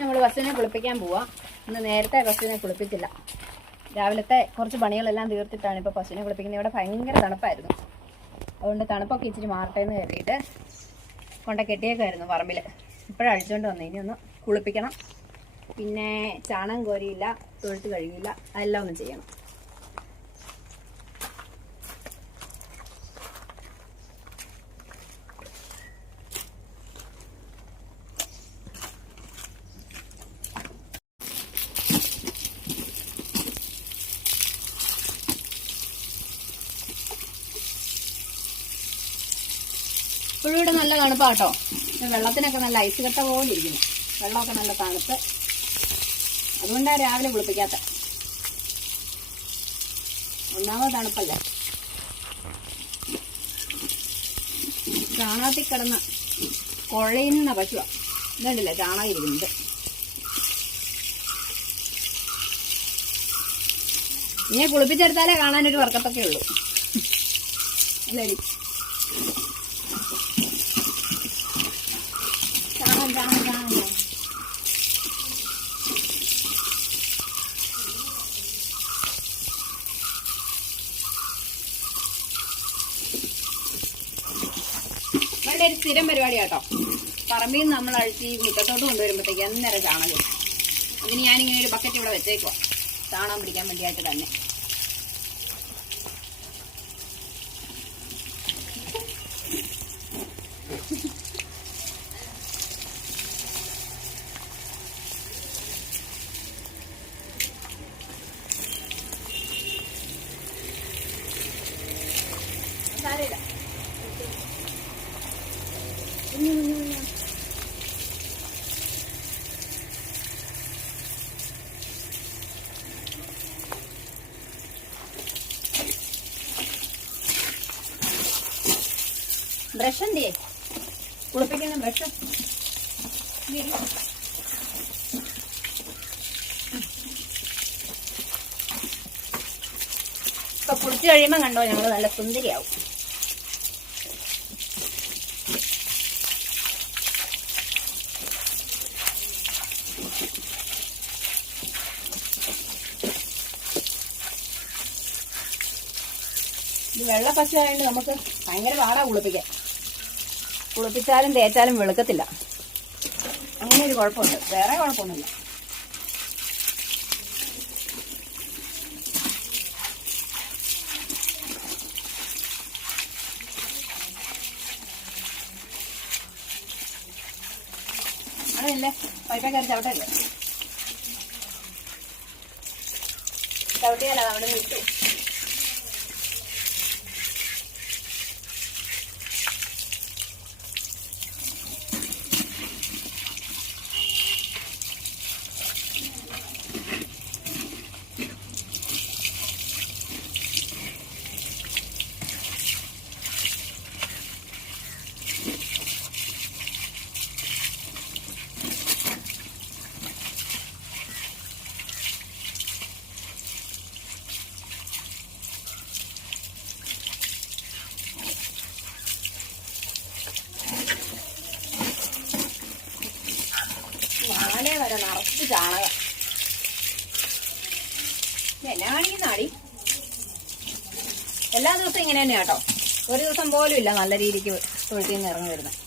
നമ്മൾ പശുവിനെ കുളിപ്പിക്കാൻ പോവാം. ഇന്ന് നേരത്തെ പശുവിനെ കുളിപ്പിച്ചില്ല. രാവിലത്തെ കുറച്ച് പണികളെല്ലാം തീർത്തിട്ടാണ് ഇപ്പോൾ പശുവിനെ കുളിപ്പിക്കുന്നത്. ഇവിടെ ഭയങ്കര തണുപ്പായിരുന്നു. അതുകൊണ്ട് തണുപ്പൊക്കെ ഇച്ചിരി മാറട്ടെ എന്ന് കരുതിയിട്ട് കൊണ്ട കെട്ടിയേക്കായിരുന്നു പറമ്പിൽ. ഇപ്പോഴും അഴിച്ചുകൊണ്ട് വന്നു. ഇനി ഒന്ന് കുളിപ്പിക്കണം. പിന്നെ ചാണകം കോരിയില്ല, തൊഴുത്ത് കഴുകിയില്ല, അതെല്ലാം ഒന്ന് ചെയ്യണം. ഇപ്പോഴും ഇവിടെ നല്ല തണുപ്പാട്ടോ. വെള്ളത്തിനൊക്കെ നല്ല ഐസ് കട്ട പോലെ ഇരിക്കുന്നു. വെള്ളമൊക്കെ നല്ല തണുത്ത്. അതുകൊണ്ടാണ് രാവിലെ കുളിപ്പിക്കാത്ത. ഒന്നാമത് തണുപ്പല്ലേ. ചാണകത്തിൽ കിടന്ന് കുഴയുന്ന പശുവാ. ഇതുണ്ടല്ലേ ചാണകം ഇരിക്കുന്നുണ്ട്. ഇങ്ങനെ കുളിപ്പിച്ചെടുത്താലേ കാണാനൊരു വർക്കത്തൊക്കെ ഉള്ളൂ അല്ലേ. ഇവിടെ ഒരു സ്ഥിരം പരിപാടി കേട്ടോ. പറമ്പിൽ നിന്ന് നമ്മൾ അഴിച്ച് മുറ്റത്തോട്ട് കൊണ്ടുവരുമ്പോഴത്തേക്ക് അന്നേരം ചാണകം. അതിന് ഞാനിങ്ങനെ ഒരു ബക്കറ്റ് ഇവിടെ വെച്ചേക്കുവാ, ചാണകം പിടിക്കാൻ വേണ്ടിയായിട്ട് തന്നെ. ബ്രഷ് എന്തിയേ? കുളിപ്പിക്കുന്ന ബ്രഷ് ഇപ്പൊ കുളിച്ചു കഴിയുമ്പോ കണ്ടോ ഞങ്ങള് നല്ല സുന്ദരിയാവും. ഇത് വെള്ള പശു ആയതുകൊണ്ട് നമുക്ക് ഭയങ്കര പാടാ കുളിപ്പിക്കാൻ. കുളിപ്പിച്ചാലും തേച്ചാലും വെളുക്കത്തില്ല. അങ്ങനെ ഒരു കുഴപ്പമുണ്ട്. വേറെ കുഴപ്പമൊന്നുമില്ല. അതല്ലേ പൈപ്പക്കാർ ചവിട്ടല്ലേ. ചവിട്ടിയാലോ അവിടെ വിട്ടു. വരെ നിറച്ച് ചാണകം. എന്നാ കാണിക്കുന്നാടി? എല്ലാ ദിവസവും ഇങ്ങനെ തന്നെയാ കേട്ടോ. ഒരു ദിവസം പോലും ഇല്ല നല്ല രീതിക്ക് തൊഴുത്തിൽ നിന്ന് ഇറങ്ങി വരുന്നത്.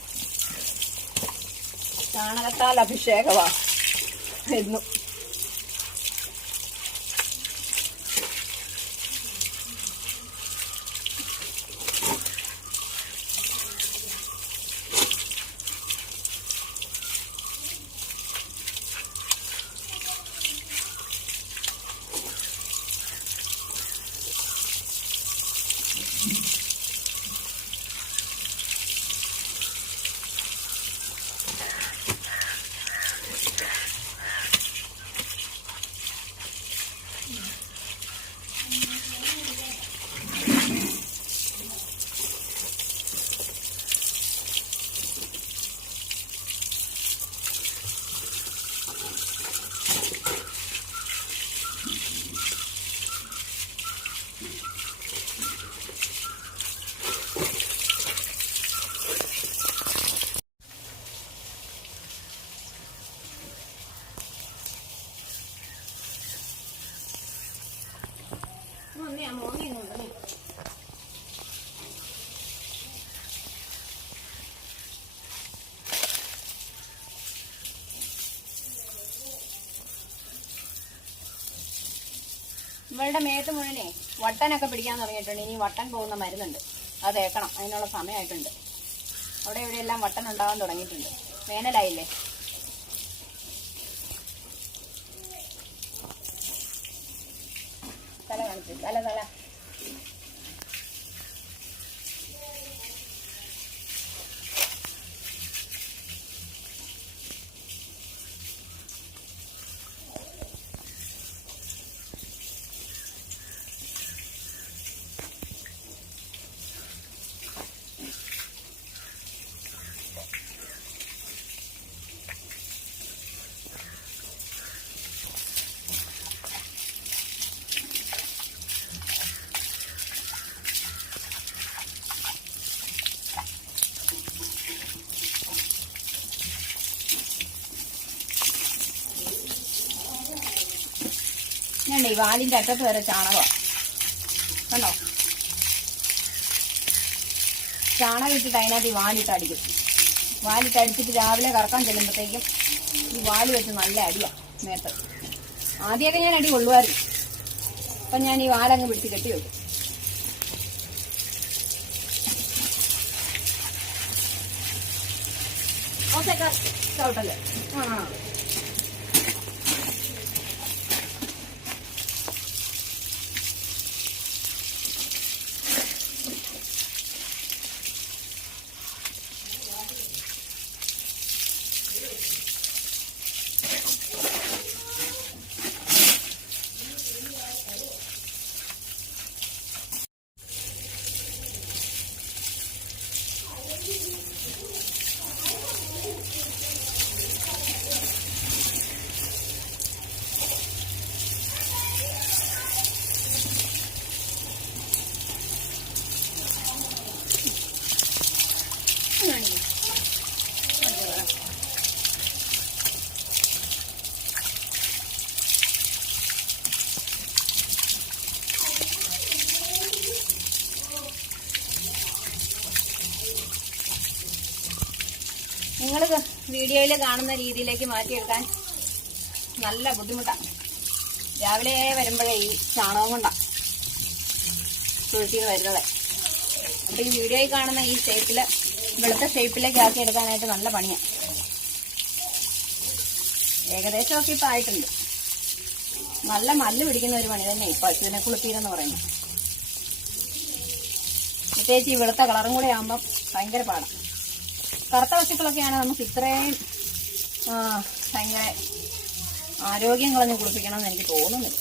ചാണകത്താൽ അഭിഷേകമാ എന്നും. ഇവളുടെ മേത്ത് മുഴുവനെ വട്ടനൊക്കെ പിടിക്കാൻ തുടങ്ങിയിട്ടുണ്ട്. ഇനി വട്ടൻ പോകുന്ന മരുന്നുണ്ട്, അത് തേക്കണം. അതിനുള്ള സമയമായിട്ടുണ്ട്. അവിടെ ഇവിടെയെല്ലാം വട്ടൻ ഉണ്ടാകാൻ തുടങ്ങിയിട്ടുണ്ട്. വേനലായില്ലേ. തല കാണിച്ചു, തല തല. ഞാൻ ഈ വാലിൻ്റെ അറ്റത്ത് വരെ ചാണകമാണ് കണ്ടോ. ചാണകം ഇട്ടിട്ട് അതിനകത്ത് ഈ വാലിട്ട് അടിക്കും. വാലിട്ട് അടിച്ചിട്ട് രാവിലെ കറക്കാൻ ചെല്ലുമ്പോഴത്തേക്കും ഈ വാല് വെച്ച് നല്ല അടിയാണ് മേത്ത്. ആദ്യമൊക്കെ ഞാൻ അടി കൊള്ളുമായിരുന്നു. അപ്പം ഞാൻ ഈ വാലങ്ങ് പിടിച്ച് കെട്ടി വെക്കും. ഓക്കെ ചവിട്ടല്ലേ. ആ നിങ്ങൾ വീഡിയോയിൽ കാണുന്ന രീതിയിലേക്ക് മാറ്റിയെടുക്കാൻ നല്ല ബുദ്ധിമുട്ടാണ്. രാവിലെ വരുമ്പോഴേ ഈ ചാണകം കൊണ്ടാണ് തൊഴുത്തിൽ വരുന്നത്. അപ്പം ഈ വീഡിയോയിൽ കാണുന്ന ഈ ഷേപ്പിൽ, വെളുത്ത ഷേപ്പിലേക്ക് ആക്കിയെടുക്കാനായിട്ട് നല്ല പണിയാണ്. ഏകദേശമൊക്കെ ഇപ്പം ആയിട്ടുണ്ട്. നല്ല മല്ല് പിടിക്കുന്ന ഒരു പണി തന്നെ ഇപ്പം പശുവിനെ കുളിപ്പീരെന്ന് പറയുന്നത്. പ്രത്യേകിച്ച് ഈ വെളുത്ത കളറും കൂടെ ആകുമ്പം ഭയങ്കര പാടാണ്. കറുത്ത പശുക്കളൊക്കെയാണ് നമുക്ക് ഇത്രയും ഭയങ്കര ആരോഗ്യം കളഞ്ഞ് കുളിപ്പിക്കണമെന്ന് എനിക്ക് തോന്നുന്നില്ല.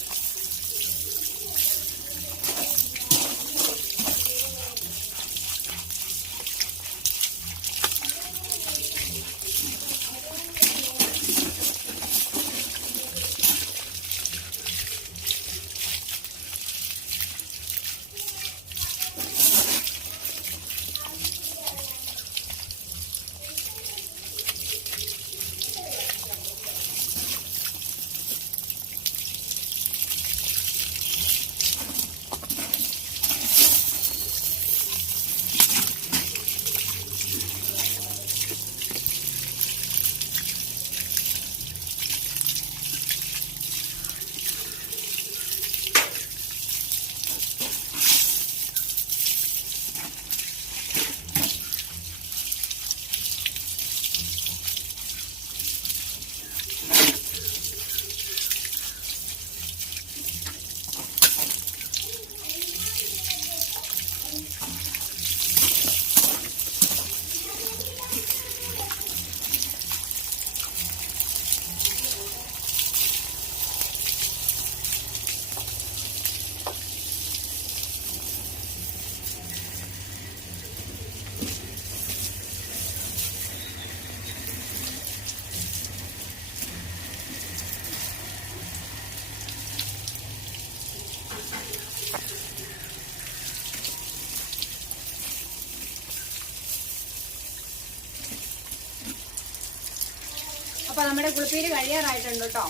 അപ്പൊ നമ്മുടെ കുളിപ്പീര് കഴിയാറായിട്ടുണ്ട് കേട്ടോ.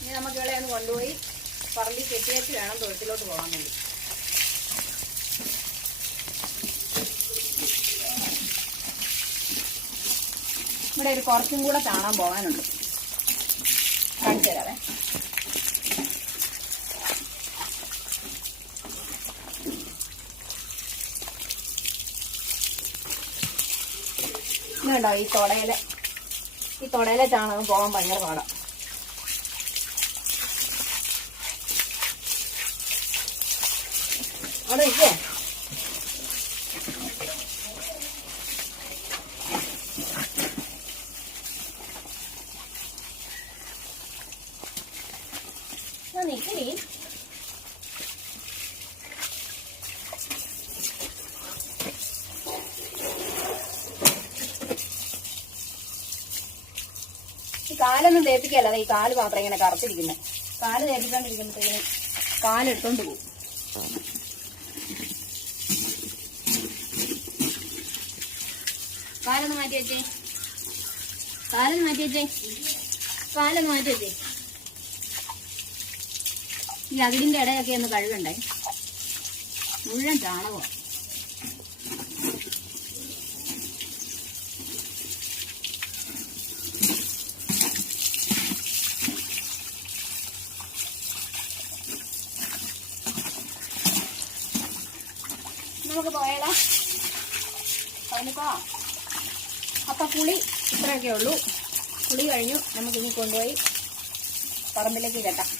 ഇനി നമുക്ക് ഇവിടെ ഒന്ന് കൊണ്ടുപോയി പറമ്പി കെട്ടിയേച്ച് വേണം തൊഴുത്തിലോട്ട് പോകാൻ വേണ്ടി. ഇവിടെ ഒരു കുറച്ചും കൂടെ ചാണാൻ പോകാനുണ്ട്, കാണിച്ചു തരാവേ. ഇന്നുണ്ടോ ഈ തൊടയിലെ ചാണകം പോകാൻ ഭയങ്കര പാടാം. അവിടെ ഇരിക്കേ നിക്കടി. ഈ കാലൊന്നും തേപ്പിക്കല്ല, ഈ കാല് മാത്രം ഇങ്ങനെ കറുത്തിരിക്കുന്നത്. കാല് തേപ്പിക്കാണ്ടിരിക്കുമ്പോഴത്തേക്കിന് കാലെടുത്തോണ്ട് പോകും. കാലൊന്ന് മാറ്റി വെച്ചേ, കാലൊന്ന് മാറ്റി വെച്ചേ, കാലൊന്ന് മാറ്റി വെച്ചേ. ഈ അകിടിന്റെ ഇടയൊക്കെ ഒന്ന് കഴുകണ്ടേ, മുഴുവൻ ചാണകമാണ്. നമുക്ക് പോയാലോ പറഞ്ഞപ്പോ. അപ്പൊ പുളി ഇത്രയൊക്കെ ഉള്ളൂ. പുളി കഴിഞ്ഞു. നമുക്കിനി കൊണ്ടുപോയി പറമ്പിലേക്ക് കെട്ടാം.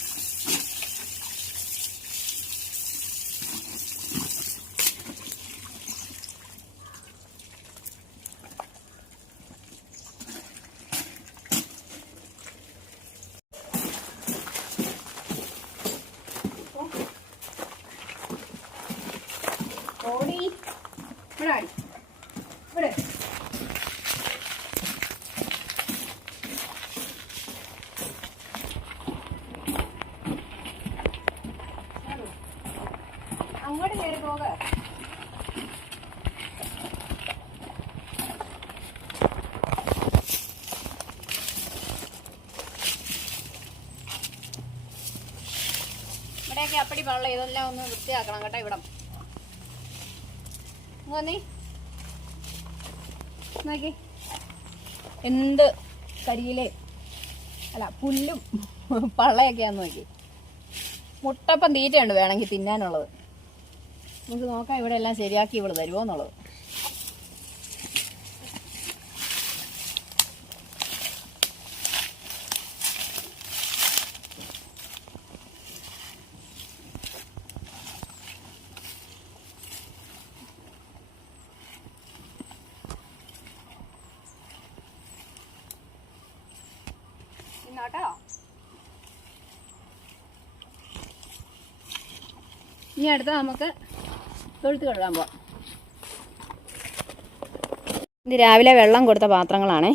ഓടി ഇവിടെ ആടി ഇവിടെ. അങ്ങോട്ട് കയറി പോക. ഇവിടെയൊക്കെ അപ്പടി വെള്ളം, ഇതെല്ലാം ഒന്ന് വൃത്തിയാക്കണം കേട്ടോ. ഇവിടെ നോക്കി എന്ത് കരിയിലേ അല്ല പുല്ലും പള്ളയൊക്കെയാന്ന് നോക്കി. മുട്ടപ്പം തീറ്റയുണ്ട് വേണമെങ്കിൽ തിന്നാനുള്ളത്. നമുക്ക് നോക്കാം ഇവിടെ എല്ലാം ശരിയാക്കി ഇവിടെ തരുമോ എന്നുള്ളത്. കേട്ടോ ഇനി അടുത്ത നമുക്ക് തൊഴുത്ത് കഴുകാൻ പോവാം. ഇത് രാവിലെ വെള്ളം കൊടുത്ത പാത്രങ്ങളാണേ.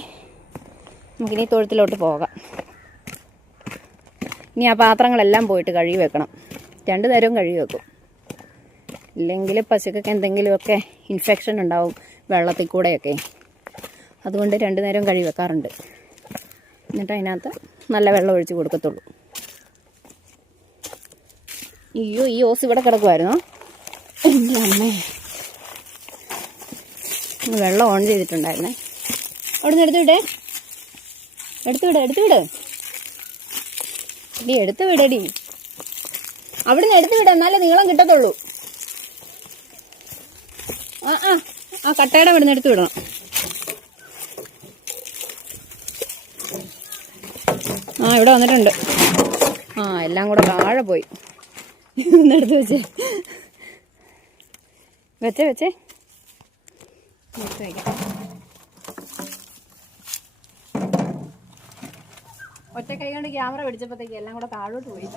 നമുക്കിനി തൊഴുത്തിലോട്ട് പോകാം. ഇനി ആ പാത്രങ്ങളെല്ലാം പോയിട്ട് കഴുകി വെക്കണം. 2 നേരവും കഴുകി വെക്കും. ഇല്ലെങ്കിൽ പശുക്കൊക്കെ എന്തെങ്കിലുമൊക്കെ ഇൻഫെക്ഷൻ ഉണ്ടാവും വെള്ളത്തിൽ കൂടെയൊക്കെ. അതുകൊണ്ട് 2 നേരവും കഴുകി വെക്കാറുണ്ട്. എന്നിട്ട് അതിനകത്ത് നല്ല വെള്ളം ഒഴിച്ച് കൊടുക്കത്തുള്ളൂ. അയ്യോ, ഈ ഓസ് ഇവിടെ കിടക്കുമായിരുന്നോ? എൻ്റെ അമ്മേ, വെള്ളം ഓൺ ചെയ്തിട്ടുണ്ടായിരുന്നേ. അവിടെ നിന്ന് എടുത്തുവിടേ, എടുത്തുവിട ഡി, എടുത്തുവിടടി. അവിടെ നിന്ന് എടുത്തുവിട, എന്നാലേ നീളം കിട്ടത്തുള്ളൂ. ആ കട്ടയുടെ അവിടെ നിന്ന് എടുത്തുവിടണം. ഇവിടെ വന്നിട്ടുണ്ട്. എല്ലാം കൂടെ താഴെ പോയി. ഒന്നെടുത്ത് വെച്ചേ വെച്ചേ വയ്ക്കാം. ഒറ്റ കൈ കൊണ്ട് ക്യാമറ പിടിച്ചപ്പോഴത്തേക്ക് എല്ലാം കൂടെ താഴോട്ട് പോയി.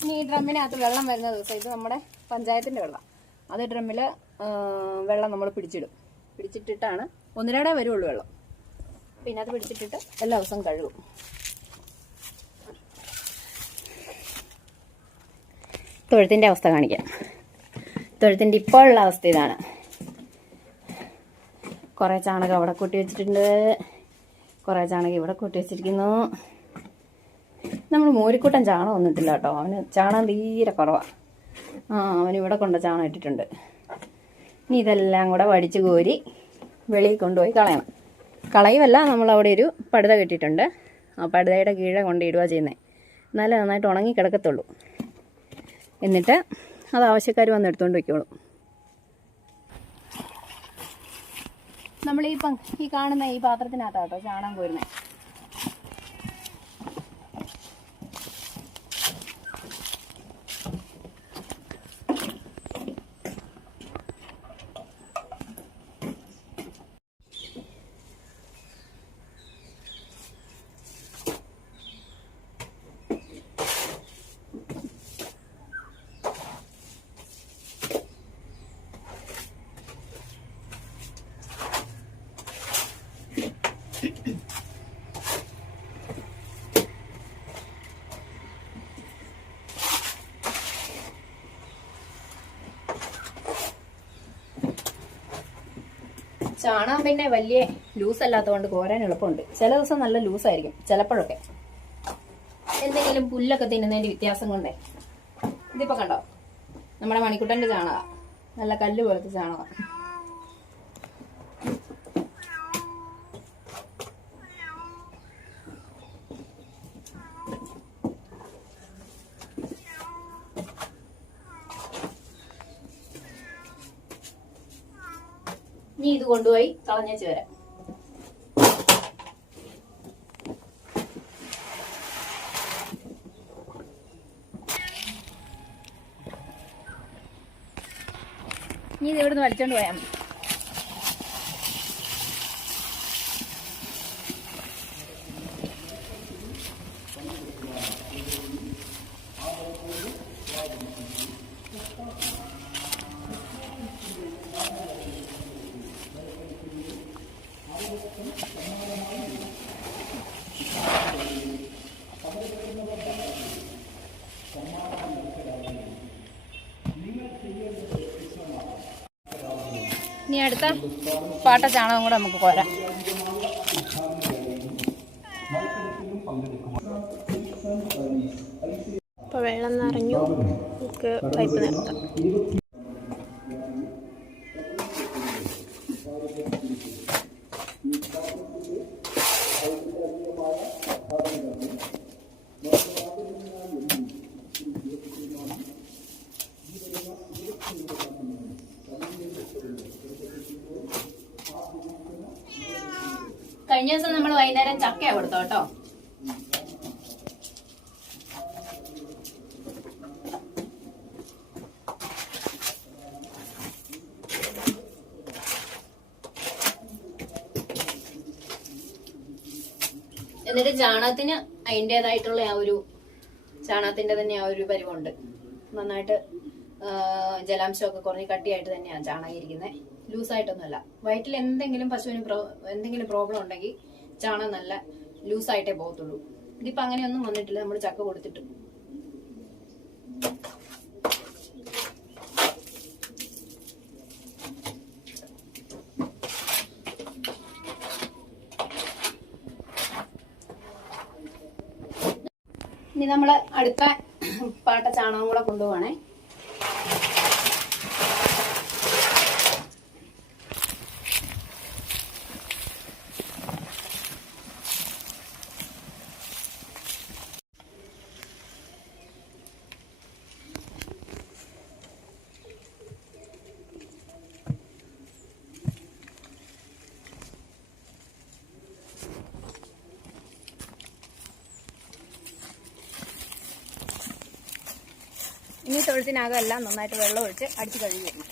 ഇനി ഈ ഡ്രമ്മിനകത്ത് വെള്ളം വരുന്ന ദിവസം, ഇത് നമ്മുടെ പഞ്ചായത്തിൻ്റെ വെള്ളം, അത് ഡ്രമ്മിൽ വെള്ളം നമ്മൾ പിടിച്ചിട്ടിട്ടാണ് 1-2 വരുള്ളൂ വെള്ളം. പിന്നെ അത് പിടിച്ചിട്ടിട്ട് എല്ലാ ദിവസവും കഴുകും. തൊഴുത്തിൻ്റെ അവസ്ഥ കാണിക്കാം. തൊഴുത്തിൻ്റെ ഇപ്പോഴുള്ള അവസ്ഥ ഇതാണ്. കുറേ ചാണകം അവിടെ കൂട്ടി വെച്ചിട്ടുണ്ട്, കുറേ ചാണകം ഇവിടെ കൂട്ടി വെച്ചിരിക്കുന്നു. നമ്മൾ മോരിക്കൂട്ടൻ ചാണകം ഒന്നിട്ടില്ല കേട്ടോ. അവന് ചാണകം തീരെ കുറവാണ്. അവന് ഇവിടെ കൊണ്ട് ചാണകം ഇട്ടിട്ടുണ്ട്. ഇനി ഇതെല്ലാം കൂടെ വടിച്ച് കോരി വെളിയിൽ കൊണ്ടുപോയി കളയണം. കളയുമല്ല, നമ്മളവിടെ ഒരു പടുത കെട്ടിയിട്ടുണ്ട്. ആ പടുതയുടെ കീഴെ കൊണ്ടിടുക ചെയ്യുന്നത്. എന്നാലേ നന്നായിട്ട് ഉണങ്ങി കിടക്കത്തുള്ളൂ. എന്നിട്ട് അത് ആവശ്യക്കാർ വന്ന് എടുത്തുകൊണ്ട് വയ്ക്കോളും. നമ്മൾ ഈ കാണുന്ന ഈ പാത്രത്തിനകത്താട്ടോ ചാണകം കോരുന്നത്. ചാണകം പിന്നെ വലിയ ലൂസ് അല്ലാത്തതുകൊണ്ട് കോരാൻ എളുപ്പമുണ്ട്. ചില ദിവസം നല്ല ലൂസായിരിക്കും, ചിലപ്പോഴൊക്കെ എന്തെങ്കിലും പുല്ലൊക്കെ തിന്നുന്നതിന്റെ വ്യത്യാസം കൊണ്ടേ. ഇതിപ്പോ കണ്ടോ, നമ്മുടെ മണിക്കുട്ടന്റെ ചാണകം നല്ല കല്ല് പോലത്തെ ചാണകം. ഇനി ഇത് കൊണ്ടുപോയി കളഞ്ഞേച്ച് വരാം. ഇനി ഇത് ഇവിടുന്ന് വലിച്ചോണ്ട് പോയാൽ മതി. ഇനി അടുത്ത പാട്ട ചാണകം കൂടെ നമുക്ക് കോരാം. ഇപ്പോൾ വെള്ളം നിറഞ്ഞു, നമുക്ക് പൈപ്പ് നിർത്താം. കഴിഞ്ഞ ദിവസം നമ്മൾ വൈകുന്നേരം ചക്കയാ കൊടുത്തോ കേട്ടോ. എന്നിട്ട് ചാണകത്തിന് അതിൻ്റെതായിട്ടുള്ള ചാണകത്തിന്റെ തന്നെ ആ ഒരു പരിവുണ്ട്. നന്നായിട്ട് ജലാംശമൊക്കെ കുറഞ്ഞ് കട്ടിയായിട്ട് തന്നെയാണ് ചാണകം ഇരിക്കുന്നത്, ലൂസായിട്ടൊന്നുമല്ല. വയറ്റിൽ എന്തെങ്കിലും പശുവിന് എന്തെങ്കിലും പ്രോബ്ലം ഉണ്ടെങ്കിൽ ചാണകം നല്ല ലൂസായിട്ടേ പോകത്തുള്ളൂ. ഇതിപ്പോൾ അങ്ങനെയൊന്നും വന്നിട്ടില്ല നമ്മൾ ചക്ക കൊടുത്തിട്ട്. ഇനി നമ്മൾ അടുത്ത പാട്ട ചാണകം കൂടെ കൊണ്ടുപോവാണേ. ഇനി തൊഴുത്തിനകം എല്ലാം നന്നായിട്ട് വെള്ളം ഒഴിച്ച് അടിച്ച് കഴുകി വരണം.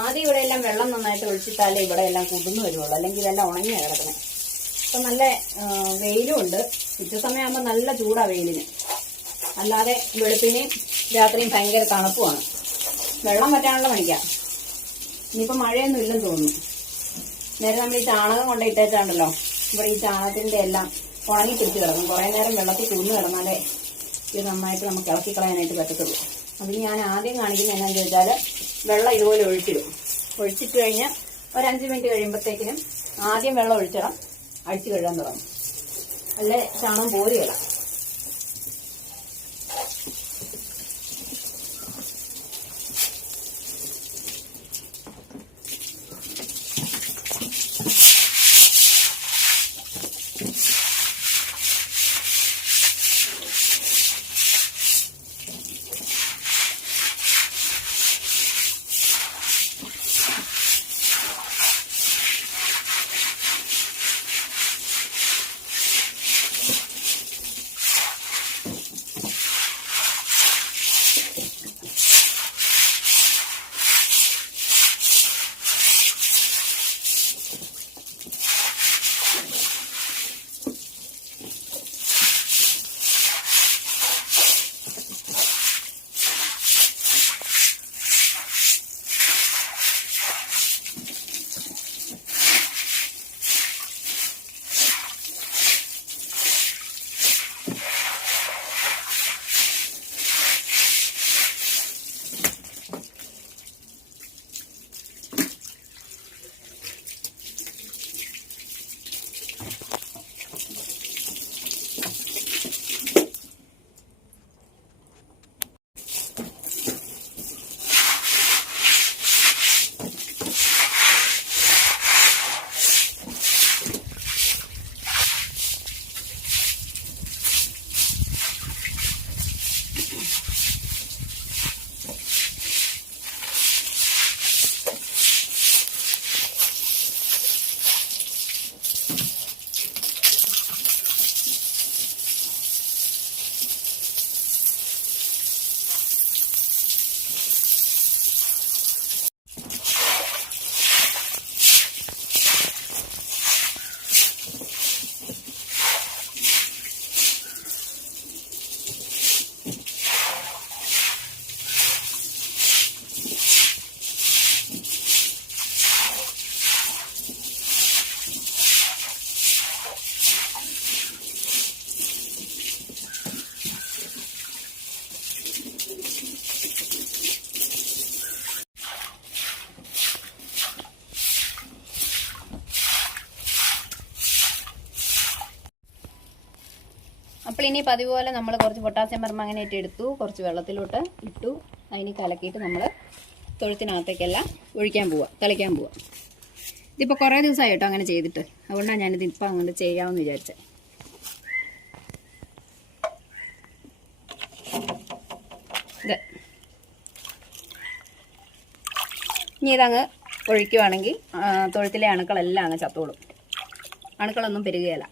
ആദ്യം ഇവിടെ എല്ലാം വെള്ളം നന്നായിട്ട് ഒഴിച്ചിട്ടാലേ ഇവിടെ എല്ലാം കുതിർന്നു വരുള്ളൂ, അല്ലെങ്കിൽ ഇതെല്ലാം ഉണങ്ങിയാണ് കിടക്കുന്നത്. ഇപ്പൊ നല്ല വെയിലും ഉണ്ട്. ഉച്ചസമയമാകുമ്പോൾ നല്ല ചൂടാ വെയിലിന്. അല്ലാതെ വെളുപ്പിനെയും രാത്രിയും ഭയങ്കര തണുപ്പുമാണ്. വെള്ളം പറ്റാനുള്ള പണിക്കാം. ഇനിയിപ്പോൾ മഴയൊന്നും ഇല്ലെന്ന് തോന്നുന്നു. നേരെ നമ്മൾ ഈ ചാണകം കൊണ്ട് ഇട്ടേച്ചാണ്ടല്ലോ, ഇവിടെ ഈ ചാണകത്തിന്റെ എല്ലാം ഉണങ്ങി പിടിച്ച് കിടക്കും. കുറേ നേരം വെള്ളത്തിൽ കുന്നു കിടന്നാലേ ഇത് നന്നായിട്ട് നമുക്ക് ഇളക്കി കളയാനായിട്ട് പറ്റത്തുള്ളൂ. അതിന് ഞാൻ ആദ്യം കാണിക്കുന്നത് എന്നാന്ന് ചോദിച്ചാൽ വെള്ളം ഇതുപോലെ ഒഴിച്ചിടും. ഒഴിച്ചിട്ട് കഴിഞ്ഞ് ഒരു 5 മിനിറ്റ് കഴിയുമ്പോഴത്തേക്കിനും ആദ്യം വെള്ളം ഒഴിച്ചിടാം, അടിച്ചു കഴുകാൻ തുടങ്ങും. അല്ലേ ചാണം പോരുകയില്ല. അപ്പോൾ ഇനി പതിവ് പോലെ നമ്മൾ കുറച്ച് പൊട്ടാസ്യം പെർമാംഗനേറ്റ് എടുത്തു, കുറച്ച് വെള്ളത്തിലോട്ട് ഇട്ടു. അതിന് കലക്കിയിട്ട് നമ്മൾ തൊഴുത്തിനകത്തേക്കെല്ലാം ഒഴിക്കാൻ പോവുക, തളിക്കാൻ പോവുക. ഇതിപ്പോൾ കുറേ ദിവസമായി കേട്ടോ അങ്ങനെ ചെയ്തിട്ട്, അതുകൊണ്ടാണ് ഞാനിത് ഇപ്പം അങ്ങോട്ട് ചെയ്യാമെന്ന് വിചാരിച്ചത്. ഇത് ഇനി ഇതങ്ങ് ഒഴിക്കുവാണെങ്കിൽ തൊഴുത്തിലെ അണുക്കളെല്ലാം അങ്ങ് ചത്തോളും. അണുക്കളൊന്നും പെരുകുകയില്ല.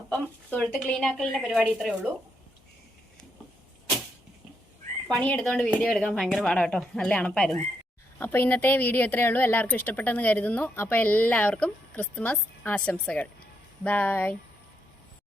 അപ്പം തൊഴുത്ത് ക്ലീനാക്കലിൻ്റെ പരിപാടി ഇത്രയേ ഉള്ളൂ. പണിയെടുത്തുകൊണ്ട് വീഡിയോ എടുക്കാൻ ഭയങ്കര പാടാണ് കേട്ടോ, നല്ല അണപ്പായിരുന്നു. അപ്പോൾ ഇന്നത്തെ വീഡിയോ ഇത്രയേ ഉള്ളൂ. എല്ലാവർക്കും ഇഷ്ടപ്പെട്ടെന്ന് കരുതുന്നു. അപ്പോൾ എല്ലാവർക്കും ക്രിസ്തുമസ് ആശംസകൾ. ബൈ.